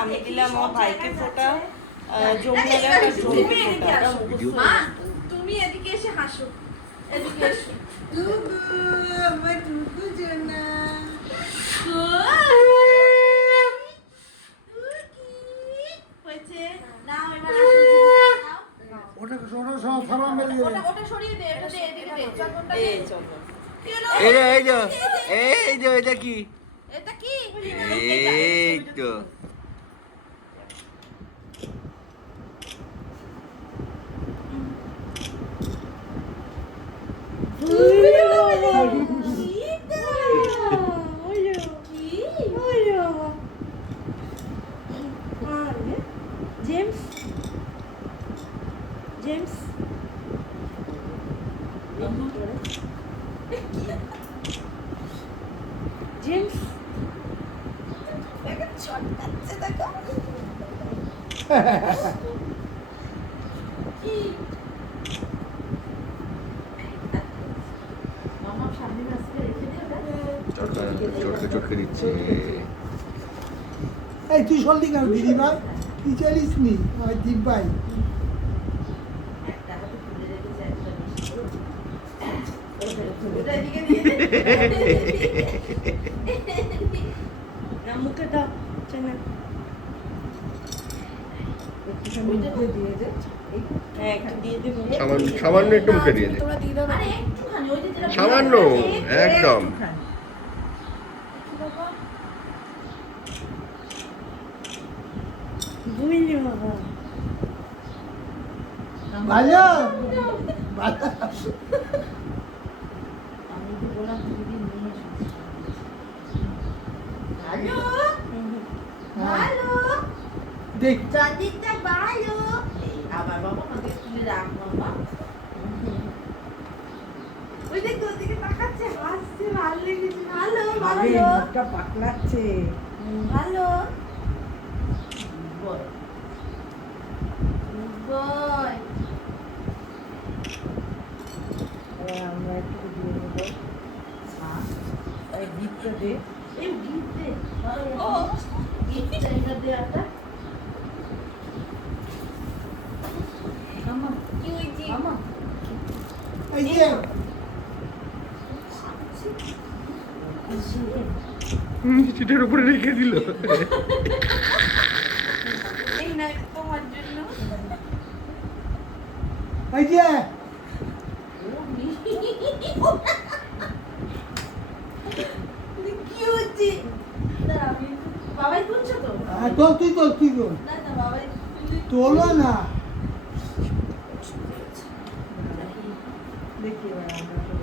আমি দিলাম আমার ভাইকে ফোঁটা, যমুনা আর জমকে ফোঁটা। তুমি এদিকে এসে হাসো, এদিকে এসো। টুকু, আমার টুকু জোনা। হয়েছে নাও, এবার আসো, নাও। ওটা সব ফার্মা মেরে দেবে। ওটা সরিয়ে দে, এটা দে, এদিকে দে। চন্দনটা দে। এই চলো। কি হলো? এই যে এটা কি? এটা কি? এই তো জেমস জেমস জেমস দেখো চটকাচ্ছে, দেখো। কি? মামা সামনে আসবে, রেখে দে ওটা। চটকে দিচ্ছে। এই তুই সলদি কেন দিদি ভাই? তুই চালিস নি আমার দীপ ভাই। একটা হাতে তুলে রেখেছে, একটা মিষ্টি। ওটা এদিকে দিয়ে দে। না মুখে দাও চেনা হ্যাঁ একটু দিয়ে দেবো সামান্য একটু মুখে দিয়ে দে। তোরা দিয়ে দাও। আরে একটুখানি, ওই যে যেটা সামান্য, একদম। বুঝলি বাবা ভালো ভালো। আমি তো বললাম দিদি নিয়ে ভালো ভালো দেখ চাঁদিকটা ভালো। আবার বাবা আমাকে তুলে রাখ বাবা। ওই দেখ তোর দিকে তাকাচ্ছে, হাসছে, ভালো লেগেছে। ভালো ভালো পাকলাচ্ছে। ভালো বল বল। আমরা একটু দিয়ে নেবো। এই গিফটটা দে। এই গিফট দে। ও গিফট চাইটা দে একটা। মামা কি হইছে মামা এই যে সিটের উপরে রেখে দিল। এই না তোমার জন্য। এই যে কি হচ্ছে? দাঁড়া, আমি বাবাই তুলছো তো? তুই তোল না না বাবাই তোলো না। দেখি এবার আমরা